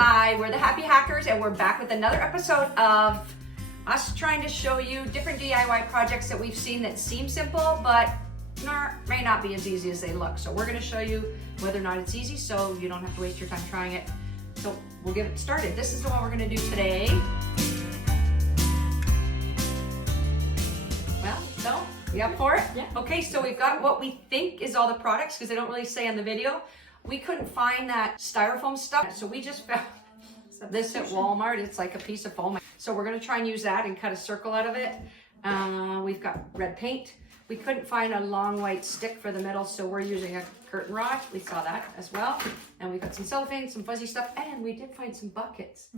Hi, we're the Happy Hackers and we're back with another episode of us trying to show you different DIY projects that we've seen that seem simple, but may not be as easy as they look. So we're gonna show you whether or not it's easy so you don't have to waste your time trying it. So we'll get it started. This is the one we're gonna do today. Well, so, you up for it? Yeah. Okay, so we've got what we think is all the products because they don't really say on the video. We couldn't find that styrofoam stuff, so we just found this at Walmart. It's like a piece of foam. So we're gonna try and use that and cut a circle out of it. We've got red paint. We couldn't find a long white stick for the middle, so we're using a curtain rod. We saw that as well. And we've got some cellophane, some fuzzy stuff, and we did find some buckets.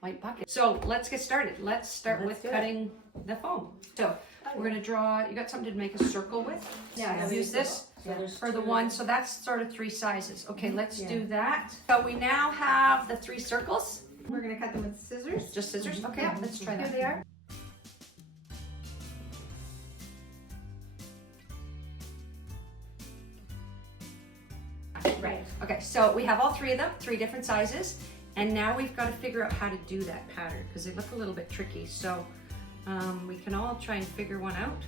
White buckets. So let's get started. Let's start with cutting the foam. So we're gonna draw, you got something to make a circle with? Yeah. So use this for the one, so that's sort of 3 sizes. Okay, let's do that. So we now have the 3 circles. We're gonna cut them with scissors. Just scissors? Okay, let's try Here that. they are. Right. Okay, so we have all 3 of them, 3 different sizes. And now we've got to figure out how to do that pattern because they look a little bit tricky. So we can all try and figure one out.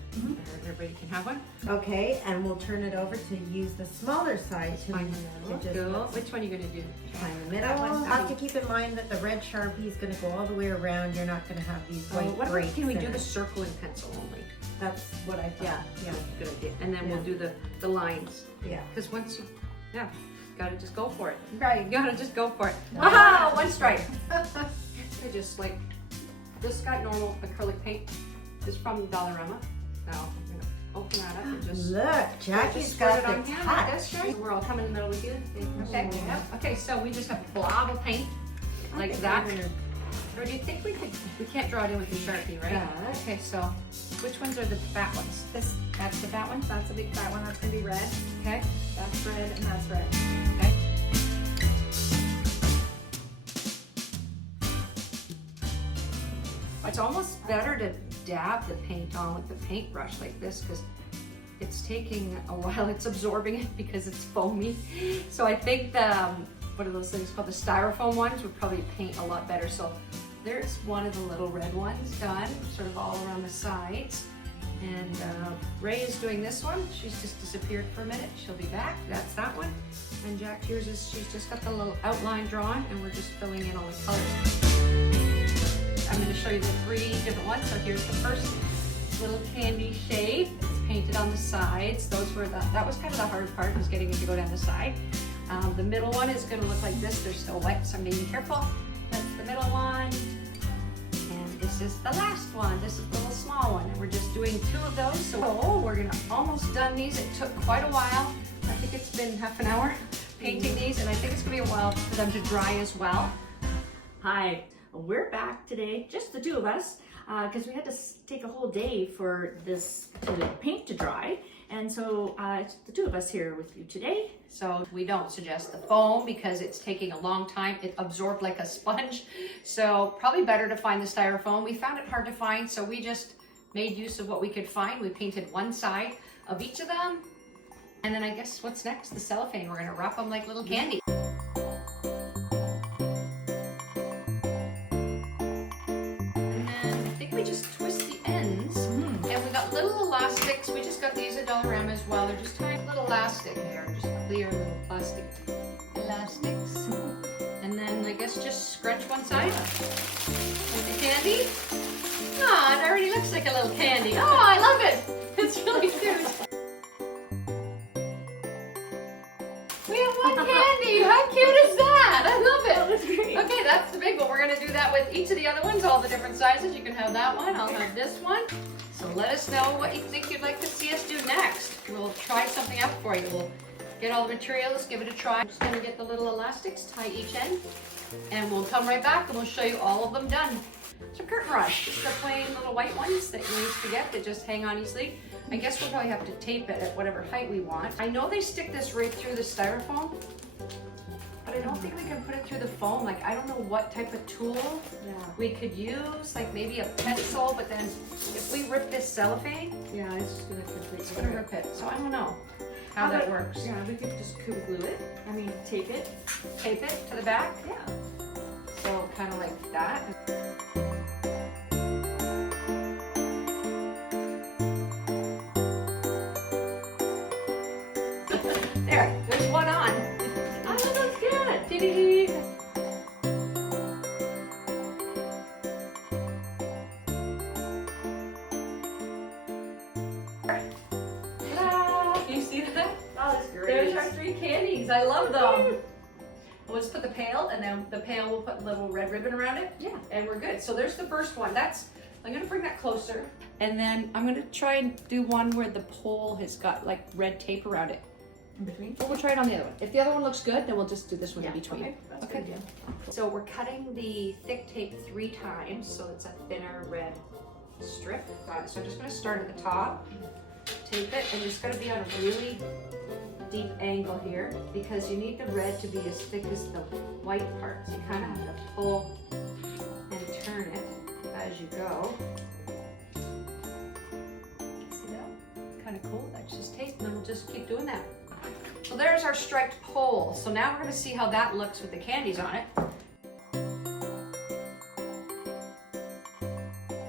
Everybody can have one. Okay, and we'll turn it over to use the smaller side to Find the middle. Cool. Which one are you going to do? find the middle. You have to keep in mind that the red Sharpie is going to go all the way around. You're not going to have these white What breaks about, can we in do it. the circle in pencil only? That's what I thought. Yeah. Good idea. And then we'll do the lines. Yeah. Because once you, gotta just go for it. Right. You gotta just go for it. Aha! 1 stripe. I just got normal acrylic paint. This is from Dollarama. Now I'm gonna open that up and just Look, Jackie's just got squirt it the on like touch. this, guys. We're all coming in the middle with you. Okay. Okay. So we just have a blob of paint like that. Or do you think we can't draw it in with the Sharpie, right? Yeah. Okay. So which ones are the fat ones? That's the fat one. That's a big fat one. That's gonna be red. Okay. That's red, and that's red. Okay. It's almost better to dab the paint on with the paintbrush like this because it's taking a while. It's absorbing it because it's foamy. So I think what are those things called? The styrofoam ones would probably paint a lot better. So there's one of the little red ones done, sort of all around the sides. And Ray is doing this one. She's just disappeared for a minute. She'll be back. That's that one. And Jack, here's she's just got the little outline drawn and we're just filling in all the colors. I'm going to show you the 3 different ones. So here's the first little candy shape. It's painted on the sides. That was kind of the hard part, was getting it to go down the side. The middle one is going to look like this. They're still wet, so I'm being careful. That's the middle one. And this is the last one. This is the little small one. And we're just doing 2 of those. So we're going to almost done these. It took quite a while. I think it's been half an hour painting these, and I think it's going to be a while for them to dry as well. Hi, we're back today, just the 2 of us, because we had to take a whole day for this paint to dry. And so it's the 2 of us here with you today. So we don't suggest the foam because it's taking a long time. It absorbed like a sponge. So probably better to find the styrofoam. We found it hard to find, so we just made use of what we could find. We painted one side of each of them. And then I guess what's next? The cellophane. We're gonna wrap them like little candy. And then I think we just twist the ends. And we got little elastics. We just got these at Dollarama as well. They're just tiny little elastic here, just clear little plastic elastics. And then I guess just scrunch one side with the candy. Oh, it already looks like a little candy. Oh, I love it. It's really cute. We have one candy. How cute is that? I love it. That's great. Okay, that's the big one. We're gonna do that with each of the other ones, all the different sizes. You can have that one. I'll have this one. So let us know what you think you'd like to see us do next. We'll try something out for you. We'll get all the materials, give it a try. I'm just gonna get the little elastics, tie each end, and we'll come right back and we'll show you all of them done. So curtain rod, just the plain little white ones that you used to get that just hang on easily. I guess we'll probably have to tape it at whatever height we want. I know they stick this right through the styrofoam, but I don't think we can put it through the foam. Like, I don't know what type of tool we could use, like maybe a pencil, but then if we rip this cellophane, Yeah, it's just gonna it's gonna rip it. So I don't know. how that works. Yeah, we could just glue it. I mean, tape it. Tape it to the back. Yeah. So kind of like that. There's one on. Oh, that's good. Dee-dee-dee. Ta-da! Can you see that? Oh, that's great. There's our 3 candies. I love them. We'll just put the pail, and then the pail we'll put a little red ribbon around it. Yeah. And we're good. So there's the first one. I'm gonna bring that closer. And then I'm gonna try and do one where the pole has got like red tape around it. In between? But we'll try it on the other one. If the other one looks good, then we'll just do this one in Yeah, between. okay. That's Okay. good, yeah. So we're cutting the thick tape 3 times, so it's a thinner red strip. So I'm just gonna start at the top, tape it, and it's gonna be on a really deep angle here because you need the red to be as thick as the white part. So you kind of have to pull and turn it as you go. See that? It's kind of cool. That's just tape, and then we'll just keep doing that. So there's our striped pole. So now we're going to see how that looks with the candies on it.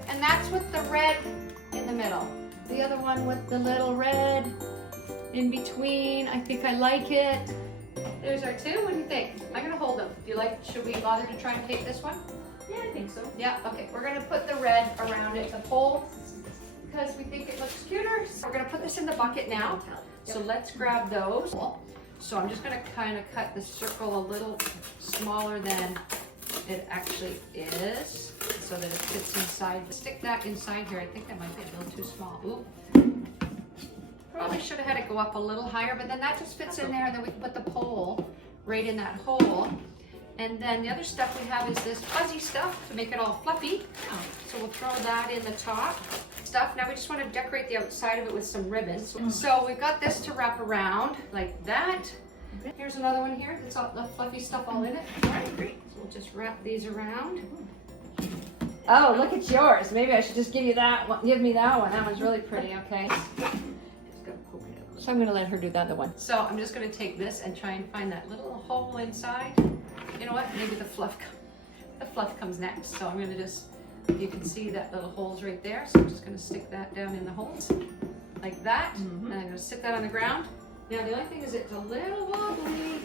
And that's with the red in the middle. The other one with the little red in between. I think I like it. There's our 2. What do you think? I'm going to hold them. Do you like, should we bother to try and take this one? Yeah, I think so. Yeah, okay. We're going to put the red around it, the pole, because we think it looks cuter. So we're going to put this in the bucket now. So let's grab those. So I'm just gonna kind of cut the circle a little smaller than it actually is so that it fits inside. Stick that inside here. I think that might be a little too small. Ooh. Probably should have had it go up a little higher, but then that just fits in there, and then we can put the pole right in that hole. And then the other stuff we have is this fuzzy stuff to make it all fluffy. So we'll throw that in the top. Now we just want to decorate the outside of it with some ribbons. So we've got this to wrap around like that. Here's another one here. It's all the fluffy stuff all in it. All right, great. So we'll just wrap these around. Oh, look at yours. Maybe I should just give you that one. Give me that one. That one's really pretty. Okay. So I'm going to let her do the other one. So I'm just going to take this and try and find that little hole inside. You know what? Maybe the fluff comes next. So I'm going to just. You can see that little hole's right there, so I'm just going to stick that down in the holes, like that, and I'm going to stick that on the ground. Now the only thing is it's a little wobbly.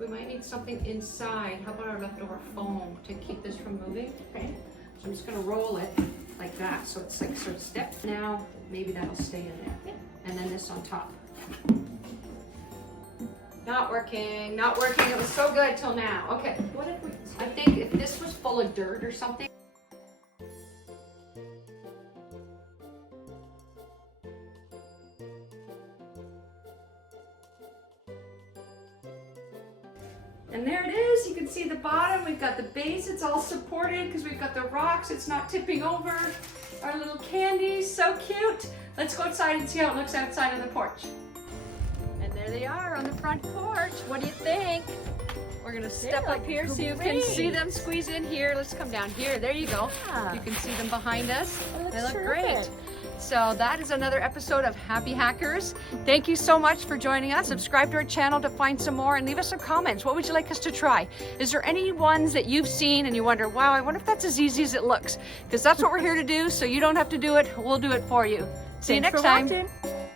We might need something inside. How about our leftover foam to keep this from moving? Okay. So I'm just going to roll it like that, so it's like sort of stepped. Now maybe that'll stay in there. Yeah. And then this on top. Not working, not working. It was so good till now. Okay. What if we? I think if this was full of dirt or something. And there it is. You can see the bottom. We've got the base. It's all supported because we've got the rocks. It's not tipping over. Our little candies. So cute. Let's go outside and see how it looks outside on the porch. And there they are on the front porch. What do you think? We're going to step up here so you can see them squeeze in here. Let's come down here. There you go. Yeah. You can see them behind us. Oh, they look terrific. great. So that is another episode of Happy Hackers. Thank you so much for joining us. Subscribe to our channel to find some more and leave us some comments. What would you like us to try? Is there any ones that you've seen and you wonder, wow, I wonder if that's as easy as it looks? Because that's what we're here to do, so you don't have to do it. We'll do it for you. See you next time. Thanks for watching.